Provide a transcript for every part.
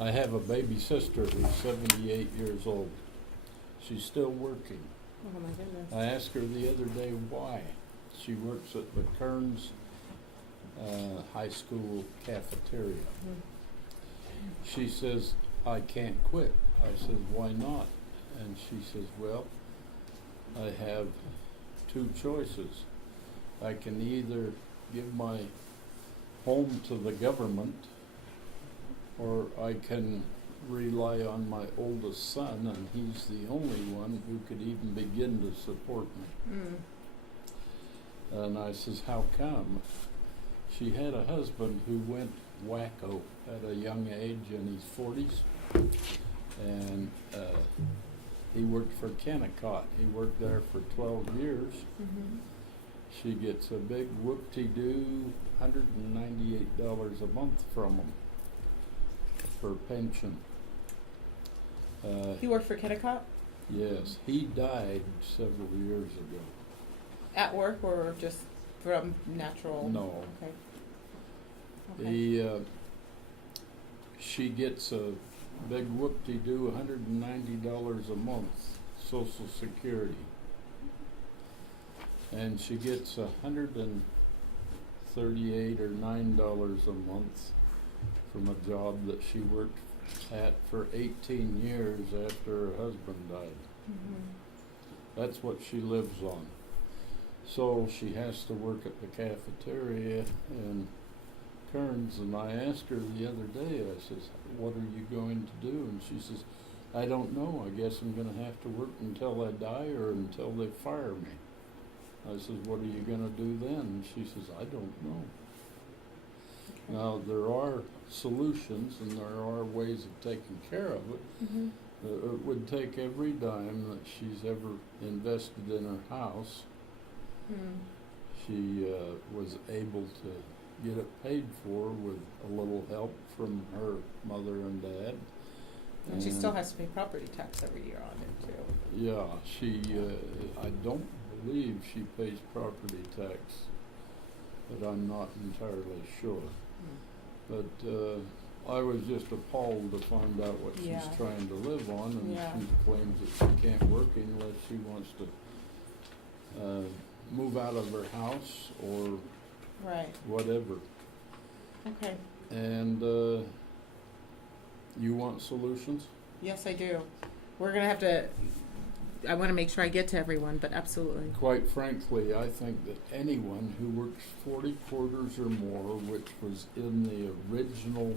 I have a baby sister who's 78 years old. She's still working. Oh my goodness. I asked her the other day why. She works at the Kearns high school cafeteria. She says, I can't quit. I says, why not? And she says, well, I have two choices. I can either give my home to the government, or I can rely on my oldest son, and he's the only one who could even begin to support me. And I says, how come? She had a husband who went wacko at a young age in his 40s, and he worked for Kennecott. He worked there for 12 years. She gets a big whoop-de-doo $198 a month from him for pension. He worked for Kennecott Yes, he died several years ago. at work or just from natural? No. Okay. Okay. She gets a big whoop-de-doo $190 a month, Social Security. And she gets $138 or $9 a month from a job that she worked at for 18 years after her husband died. That's what she lives on. So she has to work at the cafeteria in Kearns, and I asked her the other day, I says, what are you going to do? And she says, I don't know. I guess I'm going to have to work until I die or until they fire me. I says, what are you going to do then? And she says, I don't know. Okay. Now, there are solutions and there are ways of taking care of it. It would take every dime that she's ever invested in her house. She was able to get it paid for with a little help from her mother and dad. And she still has to pay property tax every year on it too. Yeah, she, I don't believe she pays property tax, but I'm not entirely sure. But I was just appalled to find out what Yeah. she's trying to live on, and Yeah. she claims that she can't work unless she wants to move out of her house or Right. whatever. Okay. And you want solutions? Yes, I do. We're gonna have to. I want to make sure I get to everyone, but absolutely. Quite frankly, I think that anyone who works 40 quarters or more, which was in the original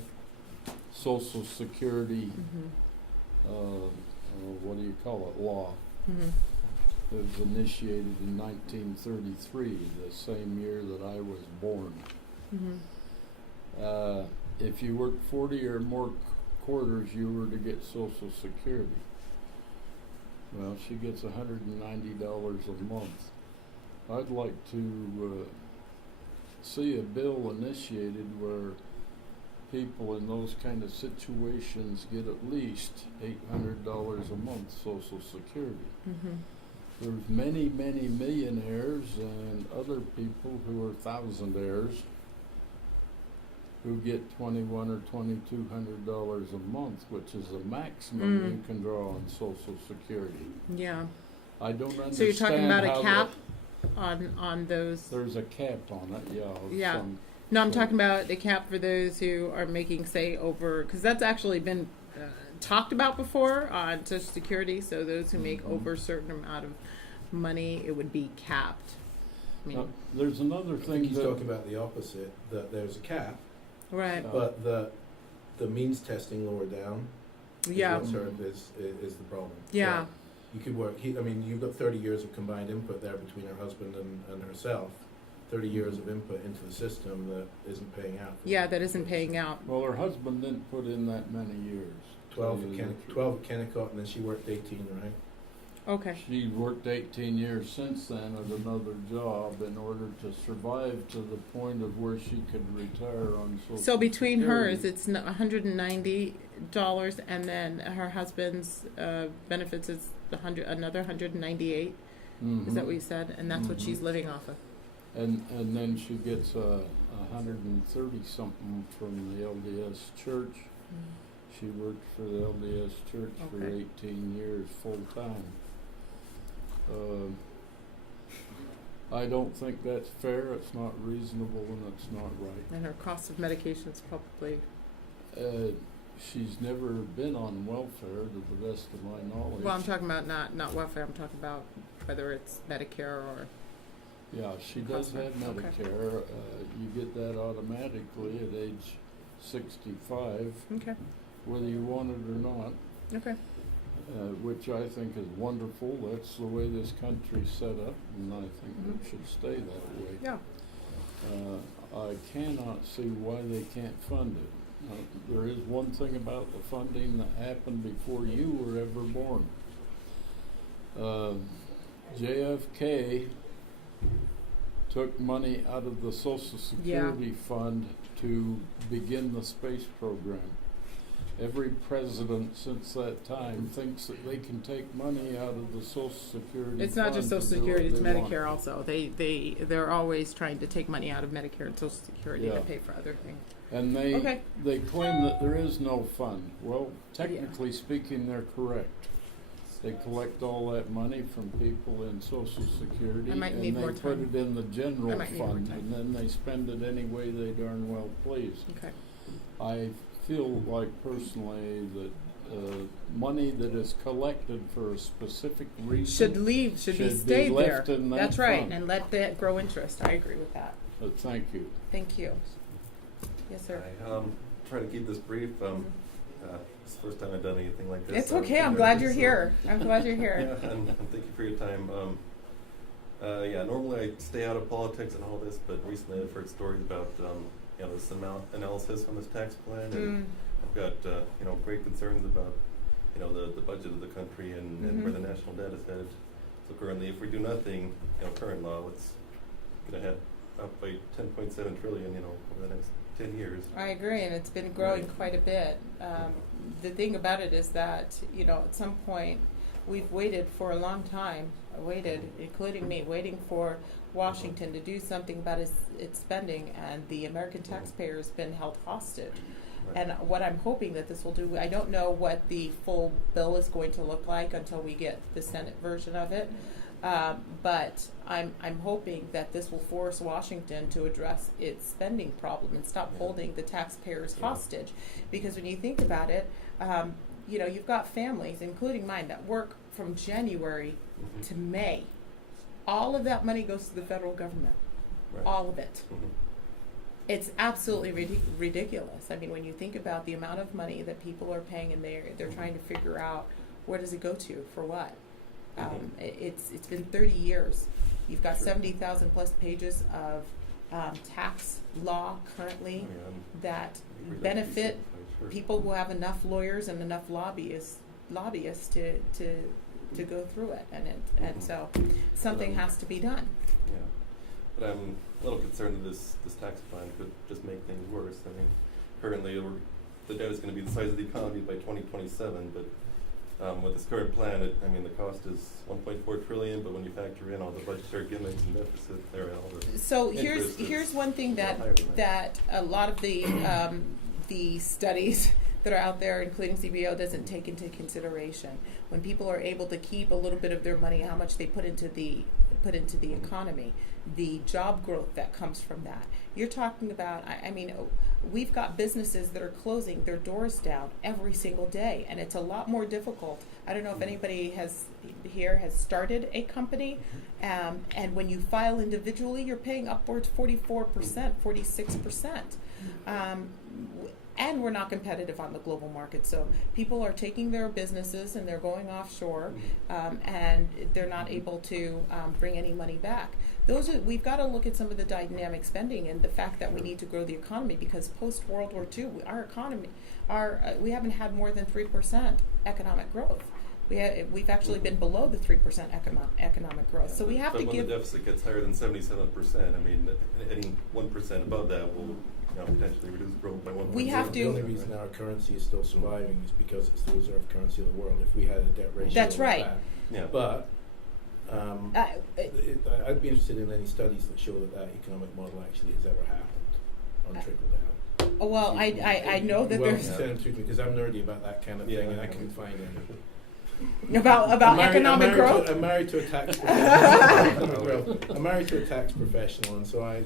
Social Security, what do you call it, law, it was initiated in 1933, the same year that I was born. If you worked 40 or more quarters, you were to get Social Security. Well, she gets $190 a month. I'd like to see a bill initiated where people in those kind of situations get at least $800 a month Social Security. There's many, many millionaires and other people who are thousandaires who get $2,100 or $2,200 a month, which is the maximum you can draw on Social Security. Yeah. I don't understand. So you're talking about how a cap on those? There's a cap on it, yeah. Yeah. No, I'm talking about the cap for those who are making, say, over, because that's actually been talked about before on Social Security. So those who make over a certain amount of money, it would be capped. I mean, there's another I thing think he's that talking about the opposite, that there's a cap, right. but the means testing lower down Yeah. is the problem. Yeah. You could work, you've got 30 years of combined input there between her husband and herself. 30 years of input into the system that isn't paying out. Yeah, that isn't paying out. well, her husband didn't put in that many years. 12 at Kennecott, and then she worked 18, right? Okay. She worked 18 years since then at another job in order to survive to the point of where she could retire on Social So between Security. hers, it's $190, and then her husband's benefits is another $198. Is that what you said? And that's what she's living off of. And then she gets $130 something from the LDS church. She worked for the LDS Church for Okay. 18 years, full-time. I don't think that's fair, it's not reasonable, and it's not right. And her cost of medication is probably, She's never been on welfare, to the best of my knowledge. well, I'm talking about not welfare, I'm talking about whether it's Medicare or, Yeah, she does Cost have of- okay. Medicare. You get that automatically at age 65, okay, whether you want it or not, okay. which I think is wonderful. That's the way this country's set up, and I think Mhm. it should stay that way. Yeah, I cannot see why they can't fund it. There is one thing about the funding that happened before you were ever born. JFK took money out of the Social Security Fund to begin the space program. Every president since that time thinks that they can take money out of the Social Security it's not Fund just Social to do what Security, it's they want. Medicare also. They're always trying to take money out of Medicare and Social Security Yeah. to pay for other things. And they Okay. claim that there is no fund. Well, technically speaking, they're correct. They collect all that money from people in Social Security, I might and need they more put time. it in the I general might need more fund, time. and then they spend it any way they darn well please. Okay. I feel like personally that money that is collected for a specific reason Should be should be stayed there. left in that That's right, fund. and let that grow interest. I agree with that. But thank you. Thank you. Yes, sir. Hi, try to keep this brief. It's the first time I've done anything like this. It's so okay. I'm nervous, glad you're so- here. I'm glad you're here. Yeah, and thank you for your time. Normally I stay out of politics and all this, but recently I've heard stories about this analysis on this tax plan, and Mm. I've got great concerns about the budget of the country and where the national debt is headed. So currently, if we do nothing, current law, it's going to head up by 10.7 trillion, over the next 10 years. I agree, and it's been growing Right. quite a bit. The thing about it is that, at some point, we've waited for a long time, including me, waiting for Washington to do something about its spending, and the American taxpayer has been held hostage. Right. And what I'm hoping that this will do, I don't know what the full bill is going to look like until we get the Senate version of it. But I'm hoping that this will force Washington to address its spending problem and stop Yeah. holding the taxpayers Yeah. hostage. Because when you think about it, you've got families, including mine, that work from January Mhm. to May. All of that money goes to the federal government. Right. All of it. Mhm. It's absolutely ridiculous. I mean, when you think about the amount of money that people are paying, and they're trying to figure out where does it go to for what. It's been 30 years. You've got Sure. 70,000 plus pages of tax law currently Oh, yeah, that I agree that benefit piece of- sure. people who have enough lawyers and enough lobbyists to go through it, and so something has to be done. Yeah, but I'm a little concerned that this tax plan could just make things worse. I mean, currently the debt is going to be the size of the economy by 2027, but with this current plan, the cost is 1.4 trillion. But when you factor in all the budgetary gimmicks and deficit there, and all the So interest is here's one thing a lot higher than that a lot of the studies that are out there, including CBO, doesn't take into consideration. When people are able to keep a little bit of their money, how much they put into the economy, the job growth that comes from that. You're talking about, we've got businesses that are closing their doors down every single day, and it's a lot more difficult. I don't know if anybody has started a company, and when you file individually, you're paying upwards 44%, 46%. And we're not competitive on the global market, so people are taking their businesses and they're going offshore, and they're not able to bring any money back. We've got to look at some of the dynamic spending and the fact that we need to grow the economy, because post World War II, our economy, we haven't had more than 3% economic growth. We've actually been below the 3% economic growth. So we have but to when give. the deficit gets higher than 77%, any 1% above that will potentially reduce growth by 1%. We have The to- only reason our currency is still surviving is because it's the reserve currency of the world. If we had a debt ratio That's like right. that. Yeah. But It- I'd be interested in any studies that show that economic model actually has ever happened on trickle down. Well, I know that Well, there's send them to me, because I'm nerdy about that kind of Yeah, thing, and I I couldn't know. find any. about economic growth. I'm married to a tax professional. I'm married to a tax professional, and so I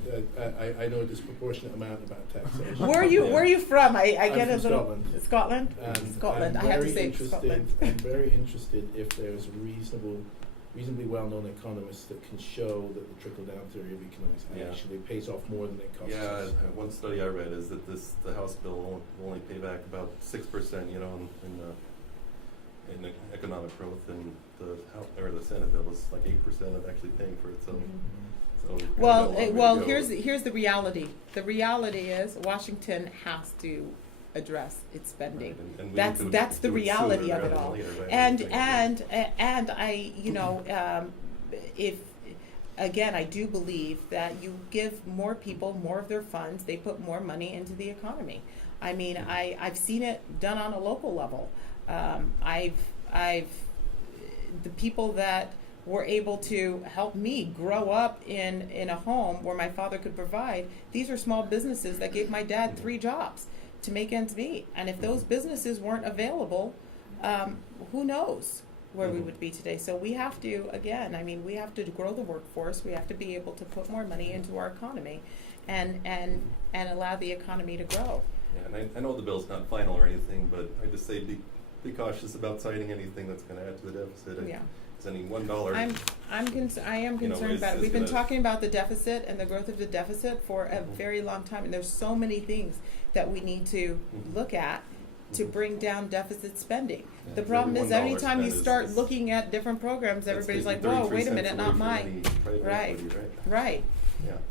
know a disproportionate amount about taxation. Where are you from? I I'm get from a little Scotland. Scotland. And Scotland. I'm I have to very say interested, Scotland. I'm very interested if there's reasonably well-known economists that can show that the trickle-down theory of economics Yeah. actually pays off more than it costs Yeah, us. one study I read is that the House bill will only pay back about 6%, you know, in the economic growth, and the Senate bill is like 8% of actually paying for it. So, so we've got a long way to go. Here's the reality. The reality is Washington has to address its spending. Right, and we That's need to that's the do it reality sooner of it rather all. than later, right? And I, you know, if again, I do believe that you give more people more of their funds, they put more money into the economy. I mean, I've seen it done on a local level. I've the people that were able to help me grow up in a home where my father could provide. These are small businesses that gave my dad 3 jobs to make ends meet. And if those businesses weren't available, who knows where we would be today. So we have to, again, I mean, we have to grow the workforce. We have to be able to put more money into our economy and allow the economy to grow. Yeah, and I know the bill's not final or anything, but I just say be cautious about citing anything that's going to add to the deficit. Yeah. Sending $1. I am You know, concerned it's- about it. it's We've been gonna- talking about the deficit and the growth of the deficit for a very long time, and there's so many things that we need to look at to bring down deficit spending. Yeah, The 'cause problem every is every $1 time you spent start is looking at different programs, that's everybody's like, taking "Whoa, 33 wait a cents minute, away not from mine." any private Right. equity, right? Right.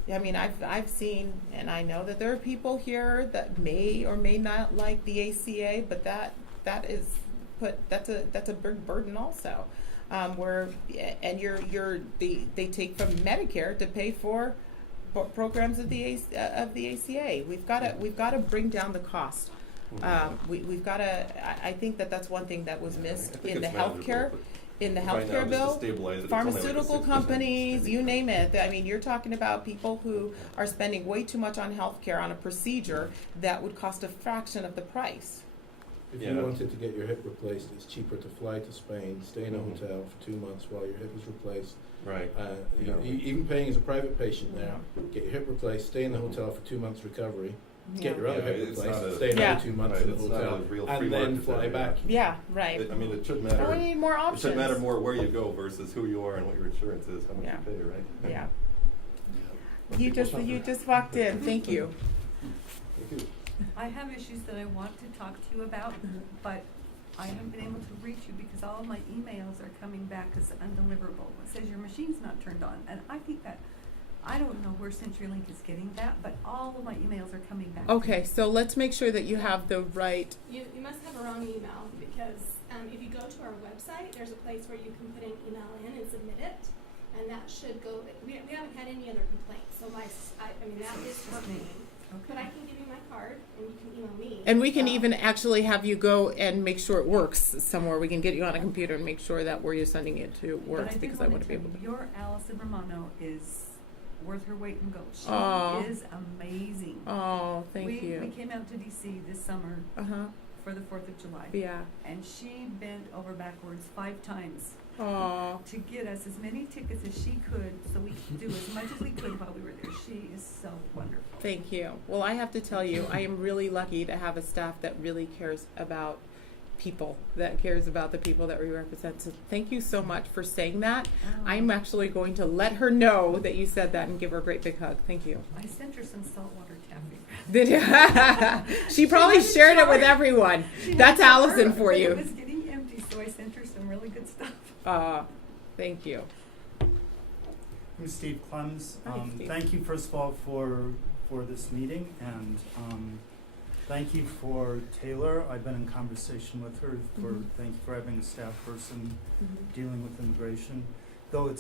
Yeah. I mean, I've seen, and I know that there are people here that may or may not like the ACA, but that's a big burden also. They take from Medicare to pay for programs of the ACA. We've got to bring down the cost. We've got to. I think that's one thing that was missed I think in the it's healthcare. manageable, In the but right now, healthcare just to bill, stabilize it, it's only like a pharmaceutical 6% companies, spending you cut. name it. I mean, you're talking about people who are spending way too much on healthcare on a procedure that would cost a fraction of the price. If Yeah. you wanted to get your hip replaced, it's cheaper to fly to Spain, stay in a hotel for 2 months while your hip is replaced. Right. You know, Yeah. even paying as a private patient now, get your hip replaced, stay in the hotel for 2 months recovery, get your other Yeah, hip it's not replaced, a- stay Yeah. another 2 months Right, in the it's not hotel, a real free and then market fly there, back. Yeah, right. I mean, it should And matter. we need more It options. should matter more where you go versus who you are and what your insurance is, how much Yeah. you pay, right? Yeah. But You people just walked in. Thank you. Thank you. I have issues that I want to talk to you about, but I haven't been able to reach you because all of my emails are coming back as undeliverable. It says your machine's not turned on, and I think that, I don't know where CenturyLink is getting that, but all of my emails are coming back. Okay, so let's make sure that you have the right. You must have a wrong email because if you go to our website, there's a place where you can put an email in and submit it, and that should go. We haven't had any other complaints, so I mean that is working. But I can give you my card and you can email me. And we can even actually have you go and make sure it works somewhere. We can get you on a computer and make sure that where you're sending it to But works did because I wanna want to be tell able to. you, your Allison Romano is worth her weight in gold. She Aw. is amazing. Oh, thank We you. came out to DC this summer for the 4th of July. Yeah. And she bent over backwards 5 times Oh, to get us as many tickets as she could so we could do as much as we could while we were there. She is so wonderful. thank you. Well, I have to tell you, I am really lucky to have a staff that really cares about people, that cares about the people that we represent. So thank you so much for saying that. I'm actually going to let her know that you said that and give her a great big hug. Thank you. I sent her some saltwater taffy. Did she probably wasn't shared it sure. with everyone. She That's had Allison her, for but you. It was getting empty, so I sent her some really good stuff. Thank you. I'm Steve Clems. Hi, Steve. Thank you, first of all, for this meeting, and thank you for Taylor. I've been in conversation with her. Thank you for having a staff person dealing with immigration. Though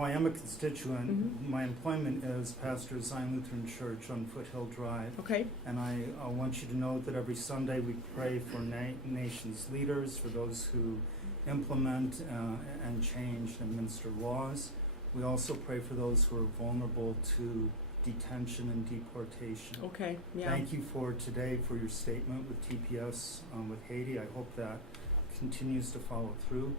I am a constituent, my employment is pastor of Zion Lutheran Church on Foothill Drive. Okay. And I want you to know that every Sunday we pray for nation's leaders, for those who implement and change and administer laws. We also pray for those who are vulnerable to detention and deportation. Okay, yeah. Thank you for today for your statement with TPS with Haiti. I hope that continues to follow through.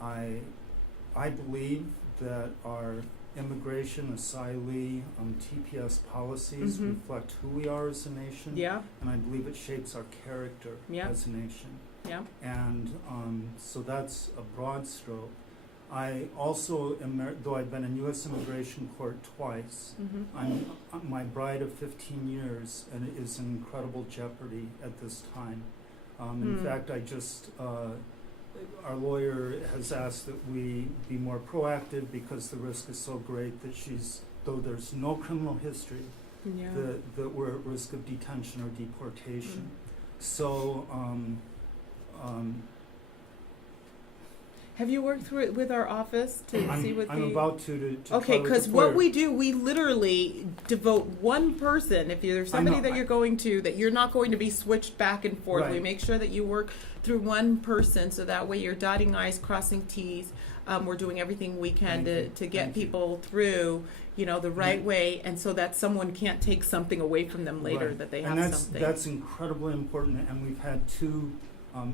I believe that our immigration, asylee, TPS policies Mhm. reflect who we are as a nation, Yeah, and I believe it shapes our character Yeah. as a nation. yeah. And so that's a broad stroke. I also am, though I've been in U.S. immigration court twice, I'm my bride of 15 years, and it is in incredible jeopardy at this time. In fact, I just our lawyer has asked that we be more proactive because the risk is so great that though there's no criminal history, Yeah. that we're at risk of detention or deportation. So. Have you worked through it with our office to see what I'm the? about to Okay, try with because the what FOIA. we do, we literally devote one person. If there's somebody know, that you're going to, that you're not going to be switched back and forth. We Right. make sure that you work through one person, so that way you're dotting I's, crossing T's. We're doing everything we can Thank to you. get Thank you. people through, the right Yeah. way, and so that someone can't take something away from them later, Right. that they And have that's, something. that's incredibly important, and we've had two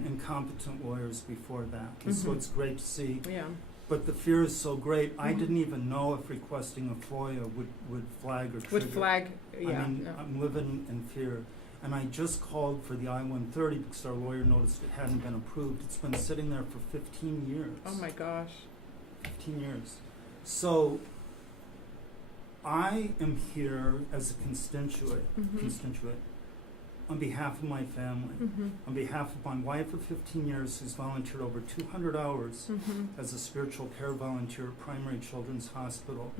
incompetent lawyers before that, and so Mhm. it's great to see. Yeah. But the fear is so great, I Mhm. didn't even know if requesting a FOIA would flag or trigger. Would flag. Yeah. I mean, no. I'm living in fear. And I just called for the I-130 because our lawyer noticed it hadn't been approved. It's been sitting there for 15 years. Oh my gosh. 15 years. So I am here as a constituent on behalf of my family, on behalf of my wife of 15 years who's volunteered over 200 hours as a spiritual care volunteer at Primary Children's Hospital,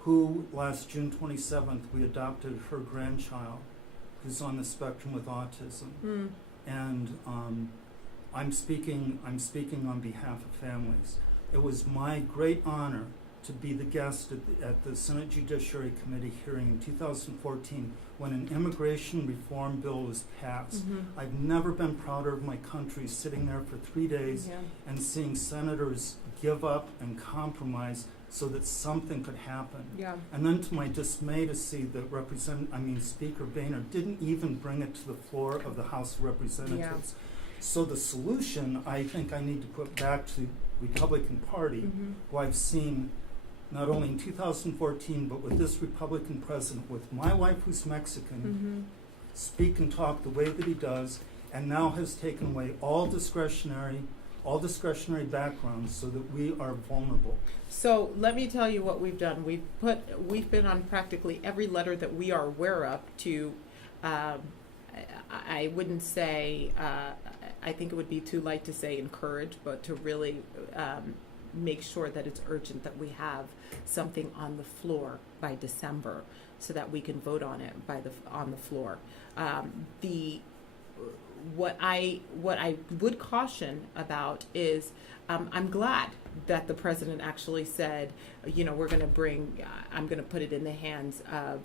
who last June 27th we adopted her grandchild who's on the spectrum with autism. And I'm speaking on behalf of families. It was my great honor to be the guest at the Senate Judiciary Committee hearing in 2014 when an immigration reform bill was passed. I've never been prouder of my country sitting there for 3 days Yeah. and seeing senators give up and compromise so that something could happen. Yeah. And then to my dismay to see that Speaker Boehner didn't even bring it to the floor of the House of Representatives. So the solution, I think I need to put back to the Republican Party, who I've seen not only in 2014, but with this Republican president, with my wife who's Mexican, speak and talk the way that he does, and now has taken away all discretionary backgrounds so that we are vulnerable. So let me tell you what we've done. We've been on practically every letter that we are aware of to, I wouldn't say, I think it would be too light to say encourage, but to really make sure that it's urgent that we have something on the floor by December so that we can vote on it on the floor. What I would caution about is I'm glad that the president actually said, we're going to I'm going to put it in the hands of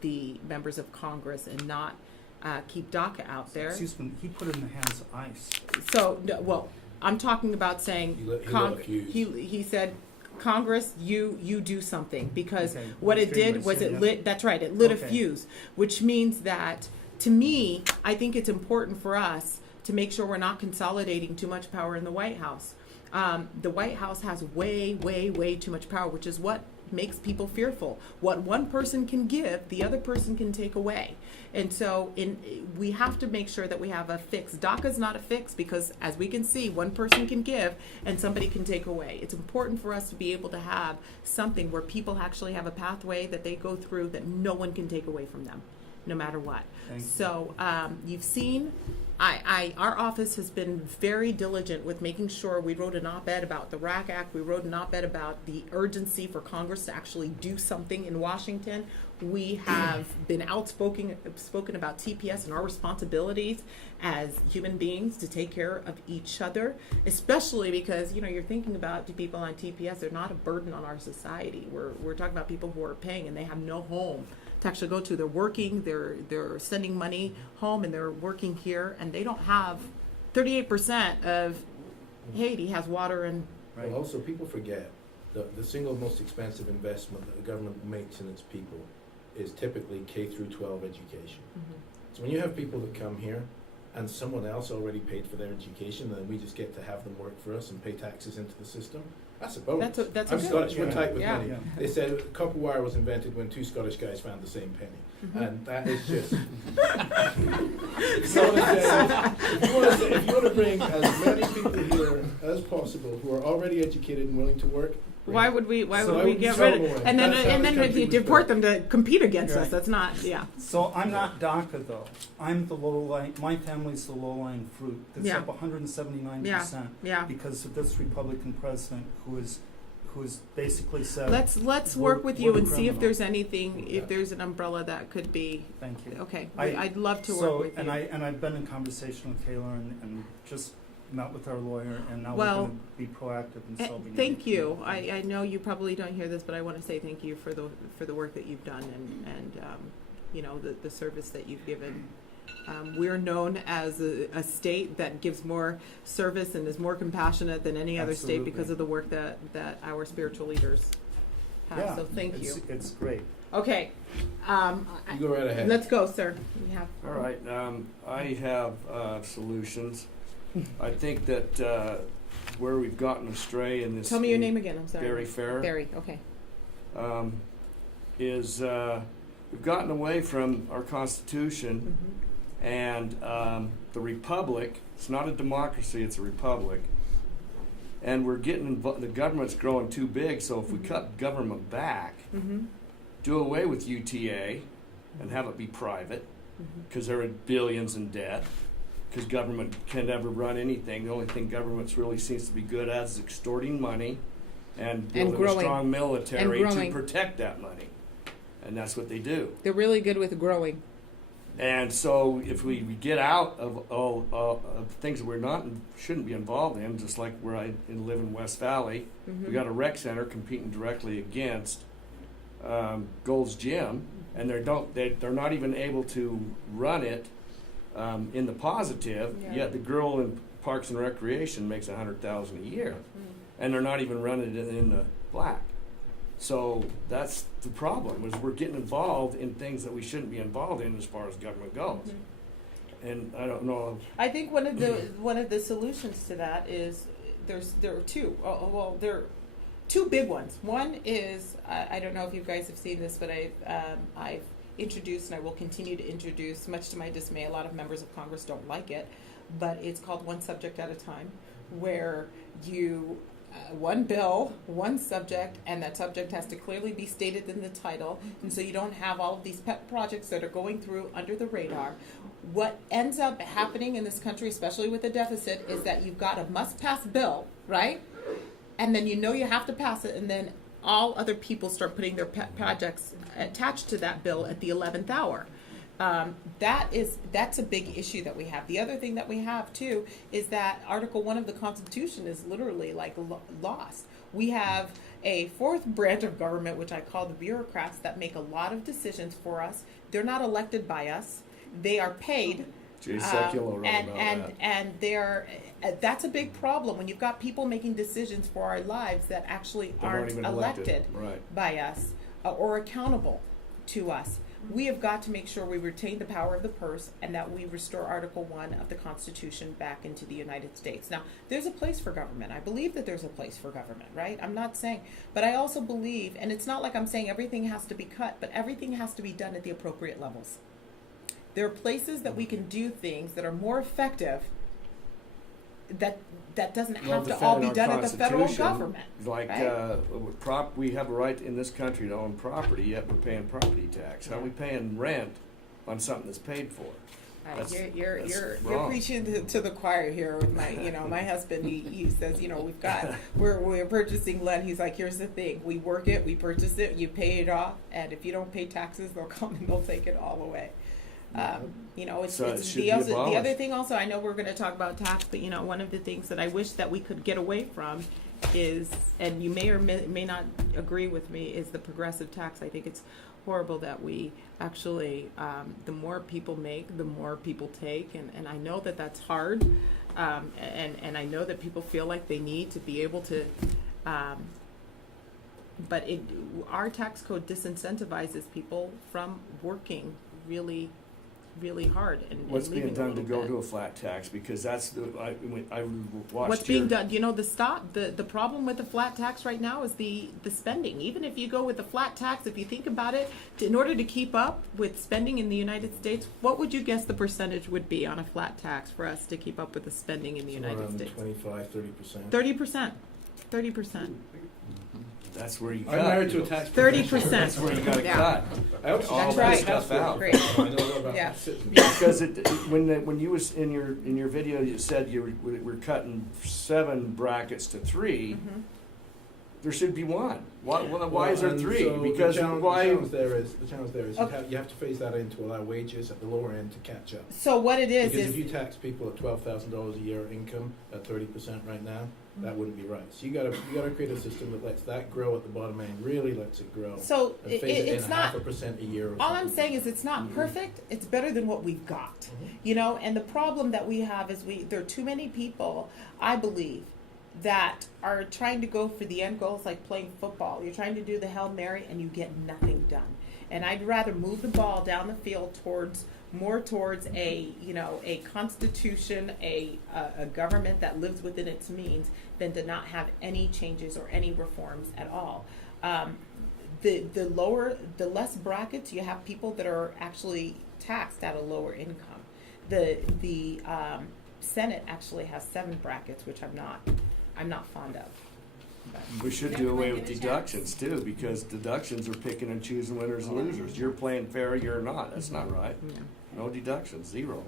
the members of Congress and not keep DACA out there. Excuse me, he put it in the hands of ICE. So, no, well, I'm talking about saying He lit a fuse. he said, Congress, you do something, because Okay, what it did extremely, was it yeah. lit. That's right, it lit a Okay. fuse, which means that to me, I think it's important for us to make sure we're not consolidating too much power in the White House. The White House has way, way, way too much power, which is what makes people fearful. What one person can give, the other person can take away. And so we have to make sure that we have a fix. DACA is not a fix because, as we can see, one person can give and somebody can take away. It's important for us to be able to have something where people actually have a pathway that they go through that no one can take away from them, no matter what. Thank you. So you've seen, our office has been very diligent with making sure. We wrote an op-ed about the RAC Act. We wrote an op-ed about the urgency for Congress to actually do something in Washington. We have been spoken about TPS and our responsibilities as human beings to take care of each other, especially because, you're thinking about the people on TPS. They're not a burden on our society. We're talking about people who are paying and they have no home to actually go to. They're working, they're sending money home, and they're working here, and they don't have 38% of Haiti has water and Right. Well, also, people forget the single most expensive investment that the government makes in its people is typically K through 12 education. So when you have people that come here and someone else already paid for their education, then we just get to have them work for us and pay taxes into the system, that's a bonus. That's I'm a good. Scottish, we're tight with Yeah. money. Yeah. They said copper wire was invented when two Scottish guys found the same penny. Mhm. And that is just. If you want to bring as many people here as possible who are already educated and willing to work, bring Why it. would we? Why So would I we would get throw rid of? them away. And then That's how and the then country you was deport built. them to compete against us. Right. That's not. Yeah. So I'm not DACA though. I'm the low-lying, my family's the low-lying fruit that's Yeah. up 179% Yeah. because of this Republican president who is basically said, Let's we're- work with you we're and see if criminal. there's anything, if there's an umbrella that could be. thank you. Okay, I- I'd love to work So, with you. and I've been in conversation with Taylor and just met with our lawyer and now Well, we're gonna be proactive in solving it. Thank you. I know you probably don't hear this, but I want to say thank you for the work that you've done and you know, the service that you've given. We're known as a state that gives more service and is more compassionate than any other state because Absolutely. of the work that our spiritual leaders have. Yeah, So thank you. It's great. Okay. You go right ahead. Let's go, sir. We have. All right, I have solutions. I think that where we've gotten astray in this. Tell me your name again. I'm sorry. Barry Fair. Barry. Okay. Is we've gotten away from our Constitution Mm-hmm. and the Republic. It's not a democracy, it's a republic. And we're getting, the government's growing too big, so if we cut government back, Mm-hmm. do away with UTA and have it be private, Mm-hmm. because they're in billions in debt, because government can never run anything. The only thing government really seems to be good at is extorting money and building a growing. strong military to growing. protect that money. And that's what they do. They're really good with growing. And so if we get out of all of things that we're not shouldn't be involved in, just like where I live in West Valley, Mm-hmm. we got a rec center competing directly against Gold's Gym, and they're not even able to run it in the positive. Yeah. Yet the girl in Parks and Recreation makes $100,000 a year, and they're not even running it in the black. So that's the problem, is we're getting involved in things that we shouldn't be involved in as far as government goes. Mm-hmm. And I don't know. I think one of the solutions to that is there are two. Well, there are two big ones. One is I don't know if you guys have seen this, but I've introduced and I will continue to introduce, much to my dismay. A lot of members of Congress don't like it, but it's called One Subject at a Time, where you one bill, one subject, and that subject has to clearly be stated in the title, and so you don't have all of these pet projects that are going through under the radar. What ends up happening in this country, especially with the deficit, is that you've got a must-pass bill, right? And then you know you have to pass it, and then all other people start putting their pet projects attached to that bill at the 11th hour. That's a big issue that we have. The other thing that we have too is that Article 1 of the Constitution is literally like lost. We have a fourth branch of government, which I call the bureaucrats, that make a lot of decisions for us. They're not elected by us. They are paid. Jay Sekulow wrote about that. And they're that's a big problem when you've got people making decisions for our lives that actually They weren't aren't even elected Right. by us or accountable to us. We have got to make sure we retain the power of the purse and that we restore Article 1 of the Constitution back into the United States. Now, there's a place for government. I believe that there's a place for government, right? I'm not saying, but I also believe, and it's not like I'm saying everything has to be cut, but everything has to be done at the appropriate levels. There are places that we can do things that are more effective that doesn't have to all be done at the federal government. Like right? We have a right in this country to own property, yet we're paying property tax. How are we paying rent on something that's paid for? That's You're wrong. preaching to the choir here with my my husband. He says we're purchasing land. He's like, here's the thing: we work it, we purchase it, you pay it off, and if you don't pay taxes, they'll come and they'll take it all away. So it should be the abolished. other thing also. I know we're going to talk about tax, but one of the things that I wish that we could get away from is, and you may or may not agree with me, is the progressive tax. I think it's horrible that we actually, the more people make, the more people take, and I know that that's hard, and I know that people feel like they need to be able to but our tax code disincentivizes people from working really, really hard and What's leaving being done a to little go bit. to a flat tax? Because that's I watched What's being done, you know, the problem with the flat tax right now is the spending. Even if you go with the flat tax, if you think about it, in order to keep up with spending in the United States, what would you guess the percentage would be on a flat tax for us to keep up with the spending in the Somewhere United around States? 25-30%. 30%. 30%. That's where you I'm married to a cut. tax 30%. That's where you got to Yeah. cut. I also All That's that right. stuff out. Great. I know a lot about Yeah. citizens. Because when you was in your video, you said you were cutting 7 brackets to 3. Mhm. There should be 1. Why is there And 3? so Because the challenge, why? The challenge there is Okay. you have to phase that in to allow wages at the lower end to catch up. So what it is Because if you tax people at $12,000 a year income at 30% right now, that wouldn't be right. So you gotta create a system that lets that grow at the bottom end, really lets it grow, so and it, phase it it's in not. 0.5% a year. Or All I'm something. saying is it's not Mhm. perfect. It's better than what we've got. Mhm. You know, and the problem that we have is there are too many people, I believe, that are trying to go for the end goals like playing football. You're trying to do the Hail Mary and you get nothing done. And I'd rather move the ball down the field towards a, you know, a constitution, a government that lives within its means than to not have any changes or any reforms at all. The less brackets, you have people that are actually taxed at a lower income. The Senate actually has 7 brackets, which I'm not fond of. But, We should do away with deductions too, because deductions are picking and choosing winners and losers. You're playing fair, you're not. That's not right. yeah. No deductions, 0. All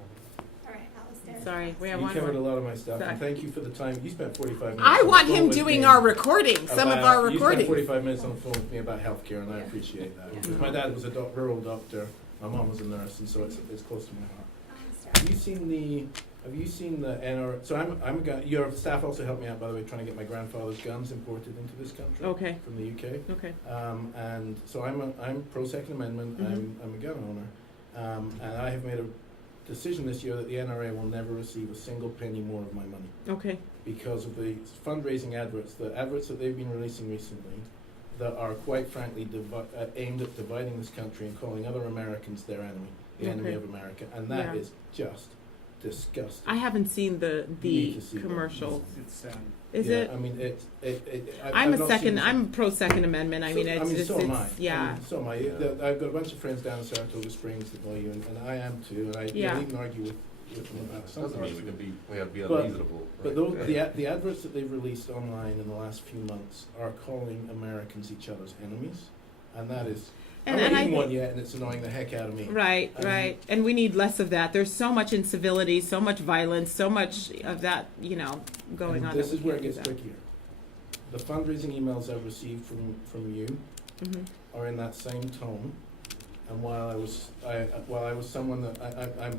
right, Alistair. Sorry, we have You one covered a more. lot of my stuff, Sorry. and thank you for the time. You spent 45 minutes. I on the want phone him with doing me our recording, some of our You spent recording. 45 minutes on the phone with me about healthcare, and I Yeah. appreciate that. Yeah. Because my dad was a rural doctor, my mom was a nurse, and so it's close to my heart. Alistair. Have you seen the NRA? So I'm a gun. Your staff also helped me out, by the way, trying to get my grandfather's guns imported into this country Okay, from the UK. okay. And so I'm pro Second Amendment. Mhm. I'm a gun owner, and I have made a decision this year that the NRA will never receive a single penny more of my money Okay. because of the fundraising adverts, the adverts that they've been releasing recently, that are quite frankly aimed at dividing this country and calling other Americans their enemy, the enemy Okay. of America, and that Yeah. is just disgusting. I haven't seen the need to see that. commercial. It's sad. Is Yeah, it? I mean, I'm I've a not second. seen I'm pro Second Amendment. I mean, it's so am I. yeah. So am I. I've got a bunch of friends down in Saratoga Springs that know you, and I am too. And I Yeah. even argue with them about some Doesn't mean parts. we have to be But- unreasonable. But right? those, the adverts that they've released online in the last few months are calling Americans each other's enemies, and that is. And I'm I not eating one think yet, and it's annoying the heck out of me. right, I mean- right. And we need less of that. There's so much incivility, so much violence, so much of that, you know, going And on. this that is we where it can't gets do that. trickier. The fundraising emails I've received from you Mhm. are in that same tone. And while I was someone that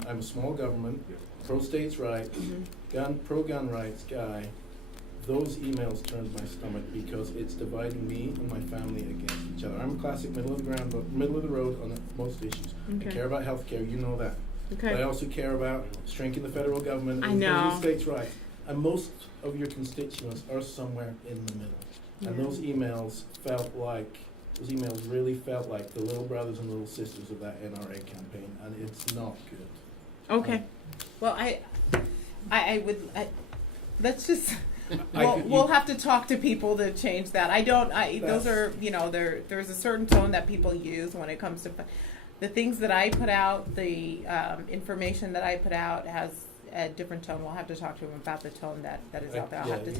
I'm a small government, pro states' rights, Mhm. pro gun rights guy, those emails turned my stomach because it's dividing me and my family against each other. I'm a classic middle of the road on most issues. I Okay. care about healthcare, you know that. But I Okay. also care about shrinking the federal government I and know. imposing states' rights. And most of your constituents are somewhere in the middle. And Yeah. those emails really felt like the little brothers and little sisters of that NRA campaign, and it's not good. Okay. Well, I would. Let's just. I could- We'll have to talk to people to change that. Those That's- are, you know, there's a certain tone that people use when it comes to the things that I put out, the information that I put out has a different tone. We'll have to talk to them about the tone that is out there. I'll have to take